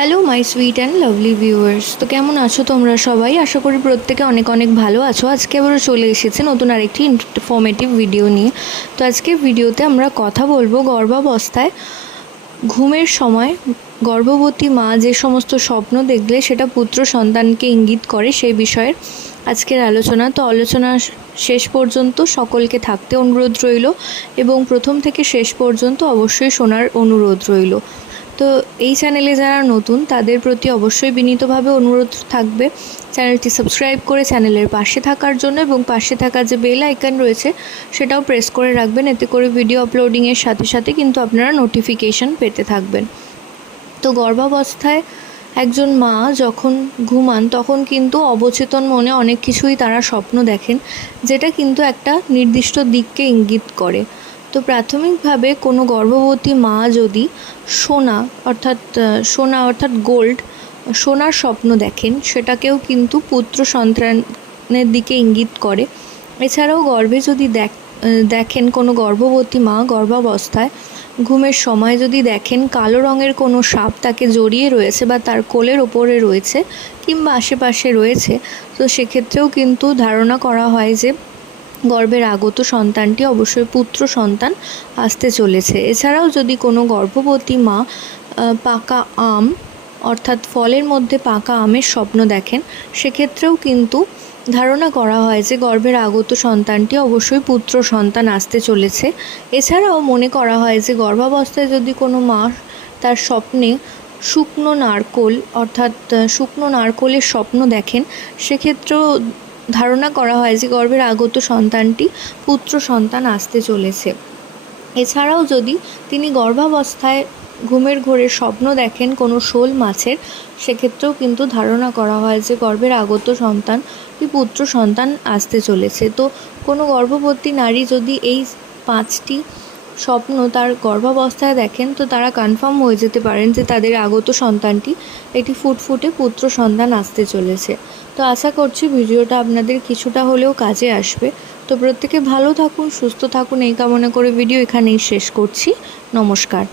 Hello my sweet and lovely viewers, তো কেমন আছো তোমরা সবাই? আশা করি প্রত্যেকে অনেক অনেক ভালো আছো। আজকে আবারও চলে এসেছে নতুন আরেকটি ইনফরমেটিভ ভিডিও নিয়ে। তো আজকে ভিডিওতে আমরা কথা বলবো গর্ভাবস্থায় ঘুমের সময় গর্ভবতী মা যে সমস্ত স্বপ্ন দেখলে সেটা পুত্র সন্তানকে ইঙ্গিত করে সেই বিষয়ে আজকের আলোচনা। তো আলোচনা শেষ পর্যন্ত সকলকে থাকতে অনুরোধ রইল এবং প্রথম থেকে শেষ পর্যন্ত অবশ্যই শোনার অনুরোধ রইল। তো এই চ্যানেলে যারা নতুন তাদের প্রতি অবশ্যই বিনীতভাবে অনুরোধ থাকবে চ্যানেলটি সাবস্ক্রাইব করে চ্যানেলের পাশে থাকার জন্য, এবং পাশে থাকা যে বেল আইকন রয়েছে সেটাও প্রেস করে রাখবেন। এতে করে ভিডিও আপলোডিংয়ের সাথে সাথে কিন্তু আপনারা নোটিফিকেশান পেতে থাকবেন। তো গর্ভাবস্থায় একজন মা যখন ঘুমান তখন কিন্তু অবচেতন মনে অনেক কিছুই তারা স্বপ্ন দেখেন, যেটা কিন্তু একটা নির্দিষ্ট দিককে ইঙ্গিত করে। তো প্রাথমিকভাবে কোনো গর্ভবতী মা যদি সোনা অর্থাৎ গোল্ড সোনার স্বপ্ন দেখেন, সেটাকেও কিন্তু পুত্র সন্তানের দিকে ইঙ্গিত করে। এছাড়াও গর্ভে যদি দেখেন কোনো গর্ভবতী মা গর্ভাবস্থায় ঘুমের সময় যদি দেখেন কালো রঙের কোনো সাপ তাকে জড়িয়ে রয়েছে বা তার কোলের ওপরে রয়েছে কিংবা আশেপাশে রয়েছে, তো সেক্ষেত্রেও কিন্তু ধারণা করা হয় যে গর্ভের আগত সন্তানটি অবশ্যই পুত্র সন্তান আসতে চলেছে। এছাড়াও যদি কোনো গর্ভবতী মা পাকা আম অর্থাৎ ফলের মধ্যে পাকা আমের স্বপ্ন দেখেন, সেক্ষেত্রেও কিন্তু ধারণা করা হয় যে গর্ভের আগত সন্তানটি অবশ্যই পুত্র সন্তান আসতে চলেছে। এছাড়াও মনে করা হয় যে গর্ভাবস্থায় যদি কোনো মা তার স্বপ্নে শুকনো নারকোলের স্বপ্ন দেখেন, সেক্ষেত্রেও ধারণা করা হয় যে গর্ভের আগত সন্তানটি পুত্র সন্তান আসতে চলেছে। এছাড়াও যদি তিনি গর্ভাবস্থায় ঘুমের ঘোরে স্বপ্ন দেখেন কোনো শোল মাছের, সেক্ষেত্রেও কিন্তু ধারণা করা হয় যে গর্ভের আগত সন্তানটি পুত্র সন্তান আসতে চলেছে। তো কোনো গর্ভবতী নারী যদি এই 5টি স্বপ্ন তার গর্ভাবস্থায় দেখেন, তো তারা কনফার্ম হয়ে যেতে পারেন যে তাদের আগত সন্তানটি একটি ফুটফুটে পুত্র সন্তান আসতে চলেছে। তো আশা করছি ভিডিওটা আপনাদের কিছুটা হলেও কাজে আসবে। তো প্রত্যেকে ভালো থাকুন, সুস্থ থাকুন এই কামনা করে ভিডিও এখানেই শেষ করছি। নমস্কার।